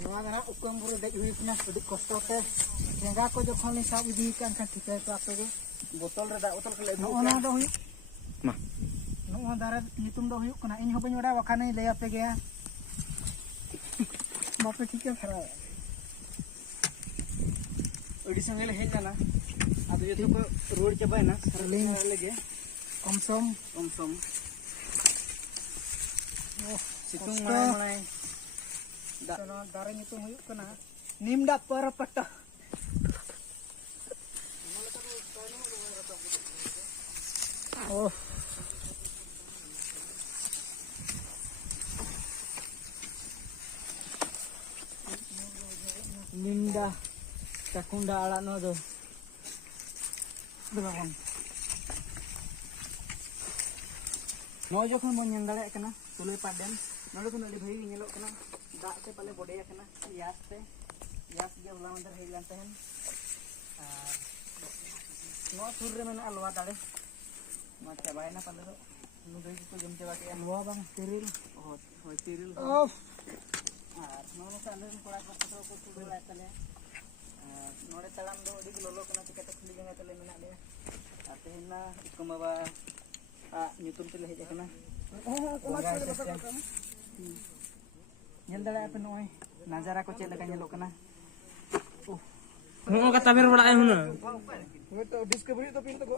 नवा ना उकम बुरु देख हुई पुना अड़ी कष्ट ते जेंगा को जखन ले साब इदी कान खान ठिकै तो आपे गे बोतल रे दा बोतल के ले ओना दो हुई मा नो दारा नितुम दो हुई कना इन हो बኝ वडा वखाने ले आपे गे बापे ठिकै खरा अड़ी संगे ले हेज जाना अब ये तो रोड चबाय ना सरलिंग लगे कम सम सितुंग माने दारे नितुम हुई कना निमडा परपट्टा ओ निमडा Takunda ala no do. Berapa? Mau jokon mau nyandale kena, tulai padan. Nalu kena dibeli nyelok kena. Dak te pale bodaya kena. Yas dia ulang antar hilang tehen. Mau surre mana alwa tade. Mau cobain apa dulu? Nudai itu jam coba ke alwa bang, tiril. Oh tiril. Oh. Mau kalian kurang kasih ko tulai tale. नोड़े तलाम दो अड़ी लोलो कना चिका खुली जगह तले मेना ले आते हिना इको बाबा ᱧᱩᱛᱩᱢ ᱛᱮ ᱦᱮᱡ ᱟᱠᱟᱱᱟ ᱧᱮᱞ ᱫᱟᱲᱮᱭᱟᱜ ᱯᱮ ᱱᱚᱜᱼᱚᱭ ᱱᱟᱡᱟᱨᱟ ᱠᱚ ᱪᱮᱫ ᱞᱮᱠᱟ ᱧᱮᱞᱚᱜ ᱠᱟᱱᱟ ᱦᱚᱸ ᱠᱟᱛᱟ ᱵᱮᱨ ᱵᱟᱲᱟᱭ ᱦᱩᱱᱟᱹ ᱦᱳᱭ ᱛᱚ ᱰᱤᱥᱠᱟᱵᱷᱟᱨᱤ ᱫᱚ ᱯᱤᱱ ᱛᱮ ᱜᱚ